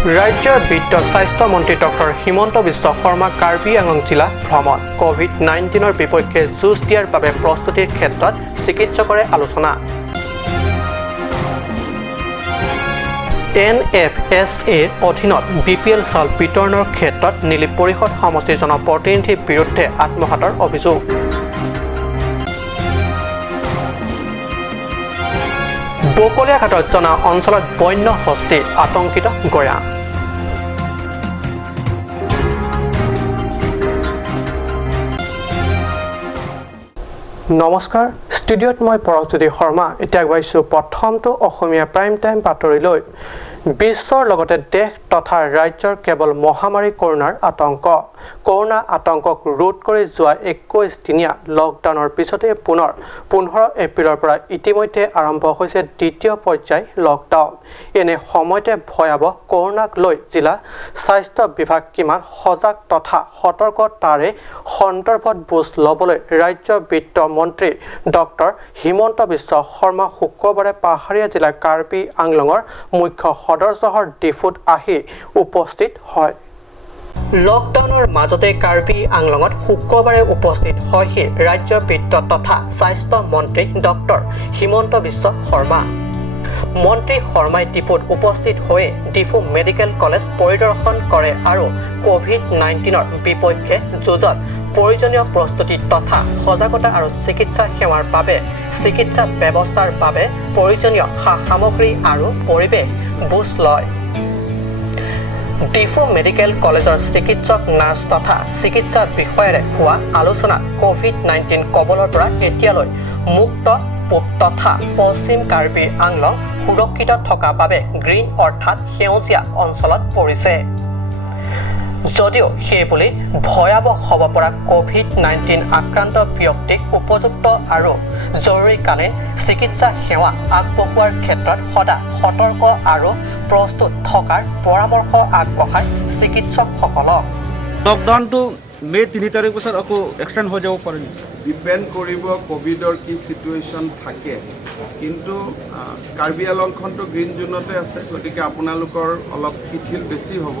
ৰাজ্যৰ বিত্ত স্বাস্থ্য মন্ত্ৰী ডক্টৰ হিমন্ত বিশ্ব শৰ্মা কাৰ্বি আংলং জিলা ভ্ৰমণ কোভিড-19ৰ বিপক্ষে যুঁজ দিয়াৰ বাবে প্ৰস্তুতিৰ ক্ষেত্ৰত চিকিৎসকৰে আলোচনা NFSAৰ অধীনত BPL চাউল বিতৰণৰ ক্ষেত্ৰত নীলি পৰিষদ সমষ্টিৰ জনপ্ৰতিনিধিৰ বিৰুদ্ধে আত্মঘাতৰ অভিযোগ বকলিয়াঘাটত জনা অঞ্চলত বন্য হস্তি আতংকিত গয়া নমস্কাৰ ষ্টুডিঅ'ত মই পৰজ্যোতি শৰ্মা এতিয়া আগবাইছো প্ৰথমটো অসমীয়া প্ৰাইম টাইম বাতৰিলৈ বিশ্বৰ লগতে দেশ তথা ৰাজ্যৰ কেৱল মহামাৰী কৰোনাৰ কৰোনা আতংকক ৰোধ কৰি যোৱা 21 দিনীয়া লকডাউনৰ পিছতে পুনৰ 15 এপ্ৰিলৰ পৰা ইতিমধ্যে আৰম্ভ হৈছে দ্বিতীয় পৰ্যায় লকডাউন এনে সময়তে ভয়াৱহ কৰোনাক লৈ জিলা স্বাস্থ্য বিভাগ কিমান সজাগ তথা সতৰ্ক তাৰে সন্দৰ্ভত বুজ ল'বলৈ ৰাজ্যৰ বিত্ত মন্ত্ৰী ডক্টৰ হিমন্ত বিশ্ব শৰ্মা শুক্ৰবাৰে পাহাৰীয়া জিলা কাৰ্বি আংলঙৰ মুখ্য সদৰ চহৰ ডিফুত আহি উপস্থিত হয় লকডাউনৰ মাজতে কাৰ্বি আংলঙত শুক্ৰবাৰে উপস্থিত হয়হি ৰাজ্যৰ বিত্ত তথা স্বাস্থ্য মন্ত্ৰী ডক্টৰ হিমন্ত বিশ্ব শৰ্মা মন্ত্ৰী শৰ্মাই ডিফুত উপস্থিত হৈ ডিফু মেডিকেল কলেজ পৰিদৰ্শন কৰে আৰু কোভিড-19ৰ বিপক্ষে যুঁজত প্ৰয়োজনীয় প্ৰস্তুতি তথা সজাগতা আৰু চিকিৎসা সেৱাৰ বাবে চিকিৎসা ব্যৱস্থাৰ বাবে প্ৰয়োজনীয় সামগ্ৰী আৰু পৰিৱেশ বুজ লয় ডিফু মেডিকেল কলেজৰ চিকিৎসক নাৰ্ছ তথা চিকিৎসা বিষয়েৰে হোৱা আলোচনাত কোভিড-19 কবলৰ পৰা এতিয়ালৈ মুক্ত পূব তথা পশ্চিম কাৰ্বি আংলং সুৰক্ষিত থকা বাবে গ্ৰীণ অৰ্থাৎ সেউজীয়া অঞ্চলত পৰিছে যদিও সেইবুলি ভয়াৱহ হ'ব পৰা কোভিড-19 আক্ৰান্ত ব্যক্তিক উপযুক্ত আৰু জৰুৰীকালীন চিকিৎসা সেৱা আগবঢ়োৱাৰ ক্ষেত্ৰত সদা সতৰ্ক আৰু প্ৰস্তুত থকাৰ পৰামৰ্শ আগবঢ়ায় চিকিৎসকসকলক লকডাউনটো মে 3 তাৰিখ পিছত আকৌ এক্সটেণ্ড হৈ যাব পাৰে ডিপেণ্ড কৰিব কোভিডৰ কি চিটুৱেশ্যন থাকে কিন্তু কাৰ্বি আংলংখনটো গ্ৰীণ জোনতে আছে গতিকে আপোনালোকৰ অলপ শিথিল বেছি হ'ব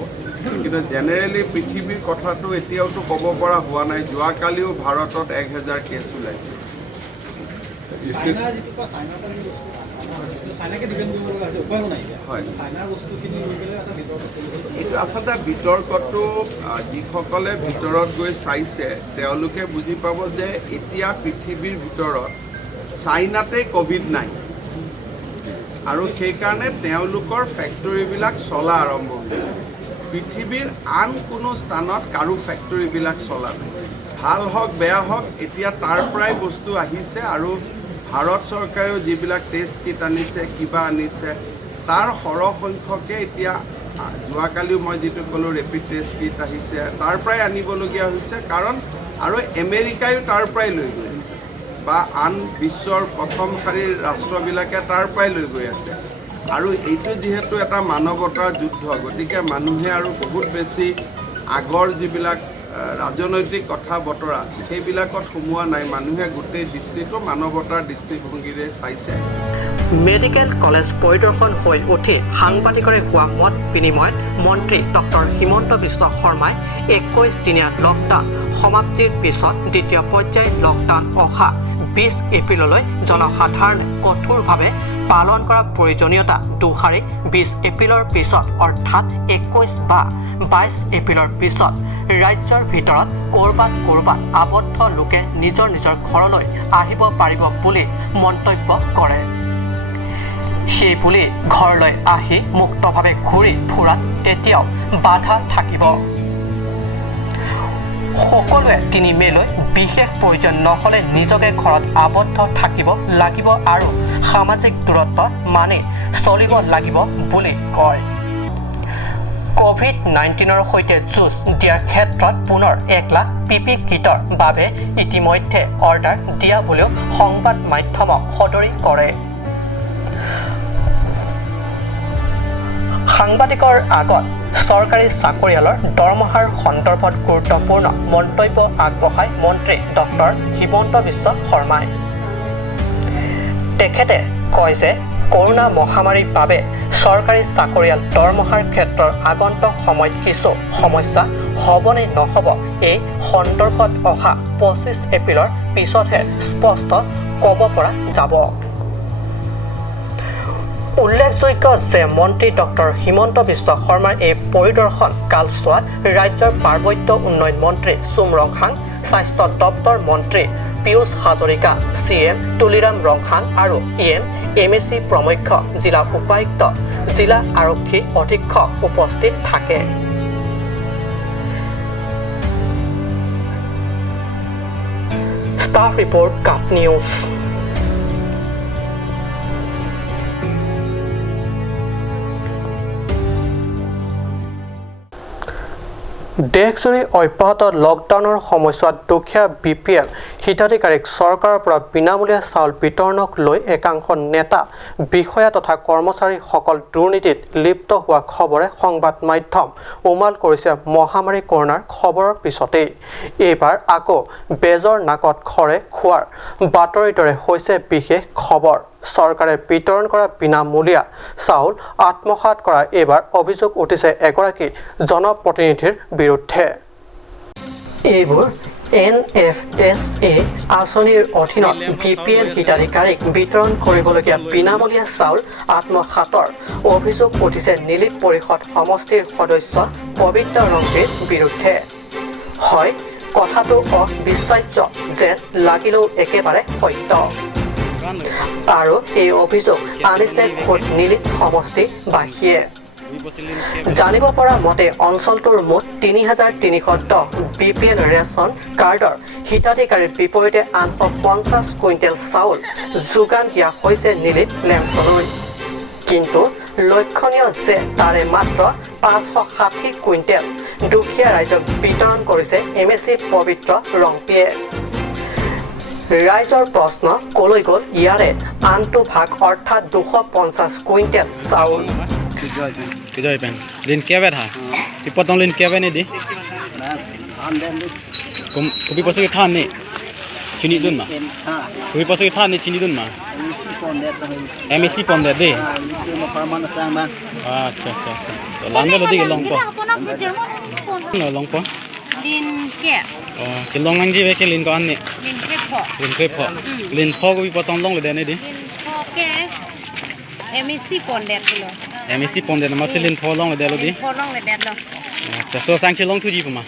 কিন্তু জেনেৰেলি পৃথিৱীৰ কথাটো এতিয়াওতো ক'ব পৰা হোৱা নাই যোৱাকালিও ভাৰতত 1000 কেছ ওলাইছে এইটো আচলতে বিতৰ্কটো যিসকলে ভিতৰত গৈ চাইছে তেওঁলোকে বুজি পাব যে এতিয়া পৃথিৱীৰ ভিতৰত চাইনাতেই কোভিড নাই আৰু সেইকাৰণে তেওঁলোকৰ ফেক্টৰীবিলাক চলা আৰম্ভ হৈছে পৃথিৱীৰ আন কোনো স্থানত কাৰো ফেক্টৰীবিলাক চলা নাই ভাল হওক বেয়া হওক এতিয়া তাৰ পৰাই বস্তু আহিছে আৰু ভাৰত চৰকাৰেও যিবিলাক টেষ্ট কিট আনিছে কিবা আনিছে তাৰ সৰহ সংখ্যকে এতিয়া যোৱাকালিও মই যিটো ক'লোঁ ৰেপিড টেষ্ট কিট আহিছে তাৰ পৰাই আনিবলগীয়া হৈছে কাৰণ আৰু আমেৰিকায়ো তাৰ পৰাই লৈ গৈ আছে বা আন বিশ্বৰ প্ৰথম শাৰীৰ ৰাষ্ট্ৰবিলাকে তাৰ পৰাই লৈ গৈ আছে আৰু এইটো যিহেতু এটা মানৱতাৰ যুদ্ধ গতিকে মানুহে আৰু বহুত বেছি আগৰ যিবিলাক ৰাজনৈতিক কথা বতৰা সেইবিলাকত সোমোৱা নাই মানুহে গোটেই দৃষ্টিটো মানৱতাৰ দৃষ্টিভংগীৰে চাইছে মেডিকেল কলেজ পৰিদৰ্শন হৈ উঠি সাংবাদিকৰে হোৱা মত বিনিময়ত মন্ত্ৰী ডক্টৰ হিমন্ত বিশ্ব শৰ্মাই 21 দিনীয়া লকডাউন সমাপ্তিৰ পিছত দ্বিতীয় পৰ্যায়ৰ লকডাউন অহা 20 এপ্ৰিললৈ জনসাধাৰণে কঠোৰভাৱে পালন কৰাৰ প্ৰয়োজনীয়তা দুহাৰি 20 এপ্ৰিলৰ পিছত অৰ্থাৎ 21 বা 22 এপ্ৰিলৰ পিছত ৰাজ্যৰ ভিতৰত ক'ৰবাত আবদ্ধ লোকে নিজৰ ঘৰলৈ আহিব পাৰিব বুলি মন্তব্য কৰে সেইবুলি ঘৰলৈ আহি মুক্তভাৱে ঘূৰি ফুৰাত তেতিয়াও বাধা থাকিব সকলোৱে 3 মেলৈ বিশেষ প্ৰয়োজন নহ'লে নিজকে ঘৰত আবদ্ধ থাকিব লাগিব আৰু সামাজিক দূৰত্ব মানি চলিব লাগিব বুলি কয় কোভিড-19ৰ সৈতে যুঁজ দিয়াৰ ক্ষেত্ৰত পুনৰ 1 লাখ পিপি কিটৰ বাবে ইতিমধ্যে অৰ্ডাৰ দিয়া বুলিও সংবাদ মাধ্যমক সদৰি কৰে সাংবাদিকৰ আগত চৰকাৰী চাকৰিয়ালৰ দৰমহাৰ সন্দৰ্ভত গুৰুত্বপূৰ্ণ মন্তব্য আগবঢ়ায় মন্ত্ৰী ডক্টৰ হিমন্ত বিশ্ব শৰ্মাই তেখেতে কয় যে কৰোনা মহামাৰীৰ বাবে চৰকাৰী চাকৰিয়াল দৰমহাৰ ক্ষেত্ৰৰ আগন্তুক সময়ত কিছু সমস্যা হ'বনে নহ'ব এই সন্দৰ্ভত অহা 25 এপ্ৰিলৰ পিছতহে স্পষ্ট ক'ব পৰা যাব। উল্লেখযোগ্য যে মন্ত্ৰী ডক্টৰ হিমন্ত বিশ্ব শৰ্মাৰ এই পৰিদৰ্শন কালছোৱাত ৰাজ্যৰ পাৰ্বত্য উন্নয়ন মন্ত্ৰী চুম ৰংহাং, স্বাস্থ্য দপ্তৰ মন্ত্ৰী পীয়ুষ হাজৰিকা, CM তুলিৰাম ৰংহাং আৰু MSc প্ৰমুখ্য জিলা উপায়ুক্ত, জিলা আৰক্ষী অধীক্ষক উপস্থিত থাকে। Staff report Cut News. দেশজুৰি অব্যাহত লকডাউনৰ সময়ছোৱাত দুখীয়া BPL হিতাধিকাৰীক চৰকাৰৰ পৰা বিনামূলীয়া চাউল বিতৰণক লৈ একাংশ নেতা, বিষয়া তথা কৰ্মচাৰীসকল দুৰ্নীতিত লিপ্ত হোৱা খবৰে সংবাদ মাধ্যম উমাল কৰিছে। মহামাৰী কৰোনাৰ খবৰৰ পিছতেই এইবাৰ আকৌ বেজৰ নাকত খৰে খোৱাৰ বাতৰিৰ দৰে হৈছে বিশেষ খবৰ। চৰকাৰে বিতৰণ কৰা বিনামূলীয়া চাউল আত্মসাৎ কৰা এইবাৰ অভিযোগ উঠিছে এগৰাকী জনপ্ৰতিনিধিৰ বিৰুদ্ধে। এইবোৰ NFSA আঁচনিৰ অধীনত BPL হিতাধিকাৰীক বিতৰণ কৰিবলগীয়া বিনামূলীয়া চাউল আত্মসাতৰ অভিযোগ উঠিছে নিলিপ পৰিষদ সমষ্টিৰ সদস্য পবিত্ৰ ৰংপীৰ বিৰুদ্ধে। হয়, কথাটো অবিশ্বাস্য যেন লাগিলেও একেবাৰে সত্য। আৰু এই অভিযোগ আনিছে খোদ নিলিপ সমষ্টিবাসীয়ে। জানিব পৰা মতে অঞ্চলটোৰ মুঠ 3310 BPL ৰেচন কাৰ্ডৰ হিতাধিকাৰীৰ বিপৰীতে 850 কুইণ্টেল চাউল যোগান দিয়া হৈছে নিলিপ লেম্পছলৈ। কিন্তু লক্ষণীয় যে তাৰে মাত্ৰ 560 কুইণ্টেল দুখীয়া ৰাইজক বিতৰণ কৰিছে MSc পবিত্ৰ ৰংপীয়ে। ৰাইজৰ প্ৰশ্ন, কলৈ গ'ল ইয়াৰে আনটো ভাগ অৰ্থাৎ 250 কুইণ্টেল চাউল? Lin kia bet ha. Dipotong lin kia bet ni di. Kopi pasal kita ni. Cini dun ma. Kopi pasal kita ni cini dun ma. MSc pondet deh. Acha. Landa lo di long po. Long po. Lin kia. Oh, kelong nang ji be ke lin ko an ni. Lin krepo. Lin po kopi potong long le ni di. Po ke. MSc pondet lo. MSc pondet nama silin po long le de lo di. Po long le det lo. Acha, so sang chi long tu ji pa ma.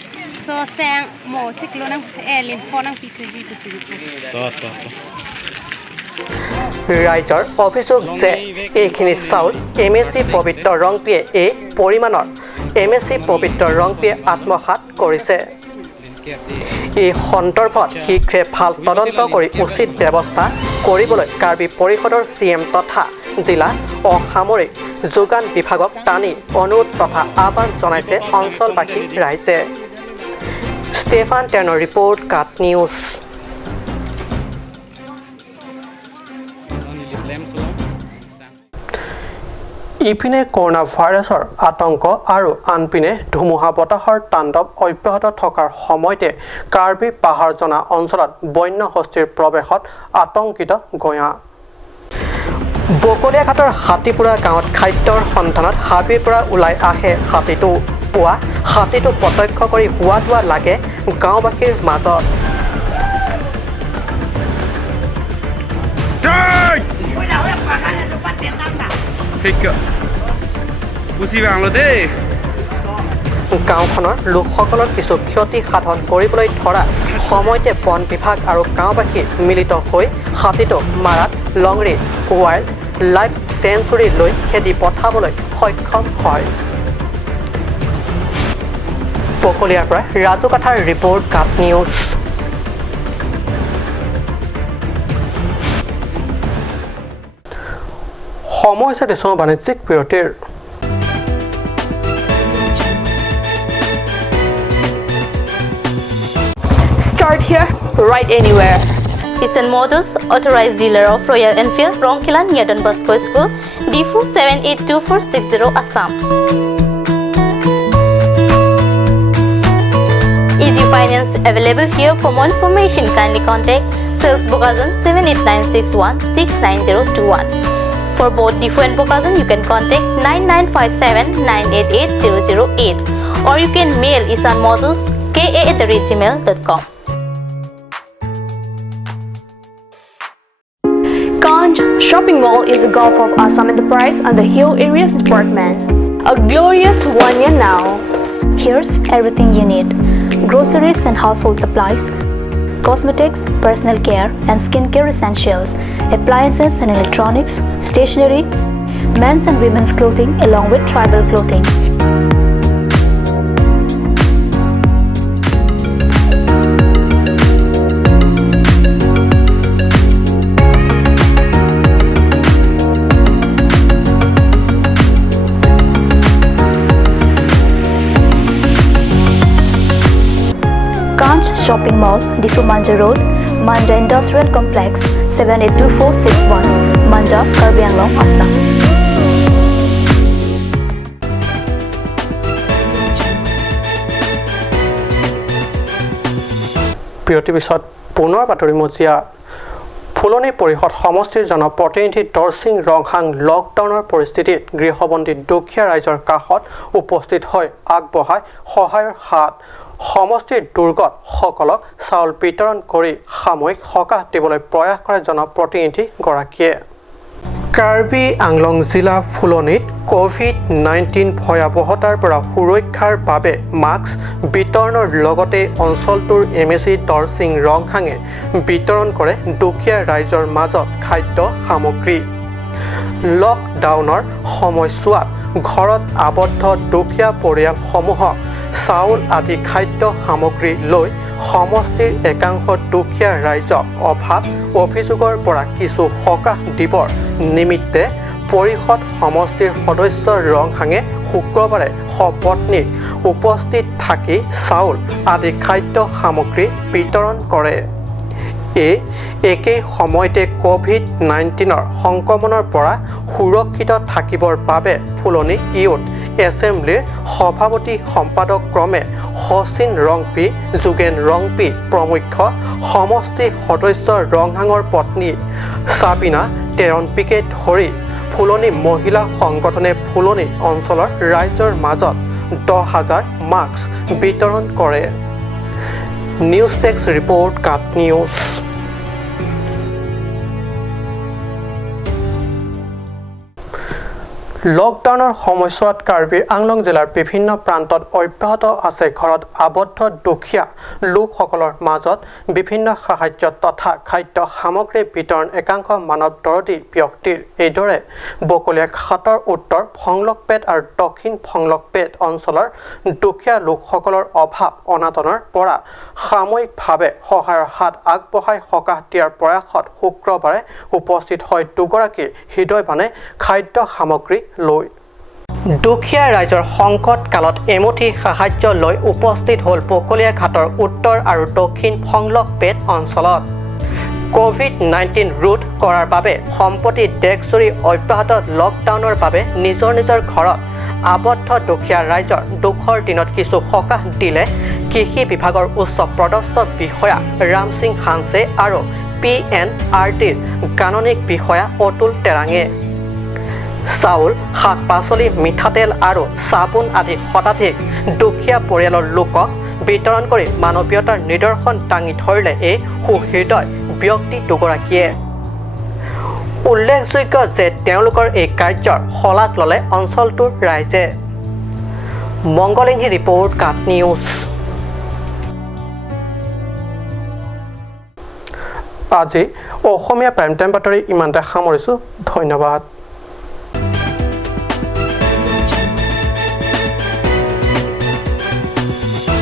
So sang mo sik lo nang lin po nang pitu ji ku sik. To. ৰাইজৰ অভিযোগ যে এইখিনি চাউল MSc পবিত্ৰ ৰংপীয়ে এই পৰিমাণৰ MSc পবিত্ৰ ৰংপীয়ে আত্মসাৎ কৰিছে। এই সন্দৰ্ভত শীঘ্ৰে ভাল তদন্ত কৰি উচিত ব্যৱস্থা কৰিবলৈ কাৰ্বি পৰিষদৰ CM তথা জিলা অসামৰিক যোগান বিভাগক টানি অনুৰোধ তথা আহ্বান জনাইছে অঞ্চলবাসী ৰাইজে। ষ্টেফান টেনৰ ৰিপৰ্ট, কাট নিউজ। ইপিনে কৰোনা ভাইৰাছৰ আতংক আৰু আনপিনে ধুমুহা বতাহৰ তাণ্ডৱ অব্যাহত থকাৰ সময়তে কাৰ্বি পাহাৰজনা অঞ্চলত বন্য হস্তীৰ প্ৰৱেশত আতংকিত গঞা। বকলীয়াঘাটৰ হাতীপুৰা গাঁৱত খাদ্যৰ সন্ধানত হাবিৰ পৰা ওলাই আহে হাতীটো। পুৱা হাতীটো প্ৰত্যক্ষ কৰি হোৱা দোৱা লাগে গাঁওবাসীৰ মাজত। গাঁওখনৰ লোকসকলৰ কিছু ক্ষতি সাধন কৰিবলৈ ধৰা সময়তে বন বিভাগ আৰু গাঁওবাসী মিলিত হৈ হাতীটোক মাৰাত লংৰি ৱাইল্ড লাইফ চেঞ্চুৰীলৈ খেদি পঠাবলৈ সক্ষম হয়। বকলীয়াৰ পৰা ৰাজু কাঠাৰ ৰিপৰ্ট, কাট নিউজ। সময় হৈছে দেশৰ বাণিজ্যিক বিৰতিৰ। Start here, right anywhere. Eastern Motors, authorized dealer of Royal Enfield, Rongkila, near Don Bosco School, D4 782460 Assam. Easy finance available here. For more information, kindly contact Sales Bogazan 78961 69021. For both Difu and Bokazan, you can contact 9957 988 008 or you can mail isanmodulska@gmail.com. Ganj Shopping Mall is a gulf of Assam Enterprise and the Hill Areas Department. A glorious 1 year now. Here's everything you need: groceries and household supplies, cosmetics, personal care and skincare essentials, appliances and electronics, stationery, men's and women's clothing along with tribal clothing. Ganj Shopping Mall, Difu Manja Road, Manja Industrial Complex, 782461, Manja, Karbi Anglong, Assam. বিৰতিৰ পিছত পুনৰ বাতৰি মজিয়া ফুলনি পৰিষদ সমষ্টিৰ জনপ্ৰতিনিধি দৰসিং ৰংহাং লকডাউনৰ পৰিস্থিতিত গৃহবন্দী দুখীয়া ৰাইজৰ কাষত উপস্থিত হৈ আগবঢ়াই সহায়ৰ হাত সমষ্টিৰ দুৰ্গত সকলক চাউল বিতৰণ কৰি সাময়িক সকাহ দিবলৈ প্ৰয়াস কৰে জনপ্ৰতিনিধি গৰাকীয়ে কাৰ্বি আংলং জিলা ফুলনিত কোভিড-19 ভয়াৱহতাৰ পৰা সুৰক্ষাৰ বাবে মাস্ক বিতৰণৰ লগতে অঞ্চলটোৰ এমএচি দৰসিং ৰংহাঙে বিতৰণ কৰে দুখীয়া ৰাইজৰ মাজত খাদ্য সামগ্ৰী লকডাউনৰ সময়ছোৱাত ঘৰত আবদ্ধ দুখীয়া পৰিয়ালসমূহক চাউল আদি খাদ্য সামগ্ৰী লৈ সমষ্টিৰ একাংশ দুখীয়া ৰাইজক অভাৱ অভিযোগৰ পৰা কিছু সকাহ দিবৰ নিমিত্তে পৰিষদ সমষ্টিৰ সদস্য ৰংহাঙে শুক্ৰবাৰে সপত্নীক উপস্থিত থাকি চাউল আদি খাদ্য সামগ্ৰী বিতৰণ কৰে একেই সময়তে কোভিড-19 সংক্ৰমণৰ পৰা সুৰক্ষিত থাকিবৰ বাবে ফুলনি ইউথ এছেম্বলিৰ সভাপতি সম্পাদক ক্ৰমে হচিন ৰংপি যোগেন ৰংপি প্ৰমুখ্য সমষ্টি সদস্য ৰংহাঙৰ পত্নী সাবিনা তেৰণপিকে ধৰি ফুলনি মহিলা সংগঠনে ফুলনি অঞ্চলৰ ৰাইজৰ মাজত 10,000 মাস্ক বিতৰণ কৰে নিউজ টেক্স ৰিপৰ্ট কাট নিউজ লকডাউনৰ সময়ছোৱাত কাৰ্বি আংলং জিলাৰ বিভিন্ন প্ৰান্তত অব্যাহত আছে ঘৰত আবদ্ধ দুখীয়া লোকসকলৰ মাজত বিভিন্ন সাহায্য তথা খাদ্য সামগ্ৰী বিতৰণ একাংশ মানৱদৰদী ব্যক্তিৰ এইদৰে বকলীয়া ঘাটৰ উত্তৰ ফংলকপেট আৰু দক্ষিণ ফংলকপেট অঞ্চলৰ দুখীয়া লোকসকলৰ অভাৱ অনাটনৰ পৰা সাময়িকভাৱে সহায়ৰ হাত আগবঢ়াই সকাহ দিয়াৰ প্ৰয়াসত শুক্ৰবাৰে উপস্থিত হয় দুগৰাকী হৃদয়বানে খাদ্য সামগ্ৰী লৈ দুখীয়া ৰাইজৰ সংকট কালত এমুঠি সাহায্য লৈ উপস্থিত হ'ল বকলীয়া ঘাটৰ উত্তৰ আৰু দক্ষিণ ফংলকপেট অঞ্চলত কোভিড-19 ৰোধ কৰাৰ বাবে সম্প্ৰতি দেশজুৰি অব্যাহত লকডাউনৰ বাবে নিজৰ ঘৰত আবদ্ধ দুখীয়া ৰাইজৰ দুখৰ দিনত কিছু সকাহ দিলে কৃষি বিভাগৰ উচ্চ পদস্থ বিষয়া ৰাম সিং হানছে আৰু PNRDৰ গাণনিক বিষয়া অতুল টেৰাঙে চাউল শাক পাচলি মিঠাতেল আৰু চাবোন আদি শতাধিক দুখীয়া পৰিয়ালৰ লোকক বিতৰণ কৰি মানৱীয়তাৰ নিদৰ্শন দাঙি ধৰিলে এই সুহৃদয় ব্যক্তি দুগৰাকীয়ে উল্লেখযোগ্য যে তেওঁলোকৰ এই কাৰ্যৰ শলাগ ল'লে অঞ্চলটোৰ ৰাইজে মংগলিংহি ৰিপৰ্ট কাট নিউজ আজি অসমীয়া প্ৰাইম টাইম বাতৰি ইমানতে সামৰিছোঁ ধন্যবাদ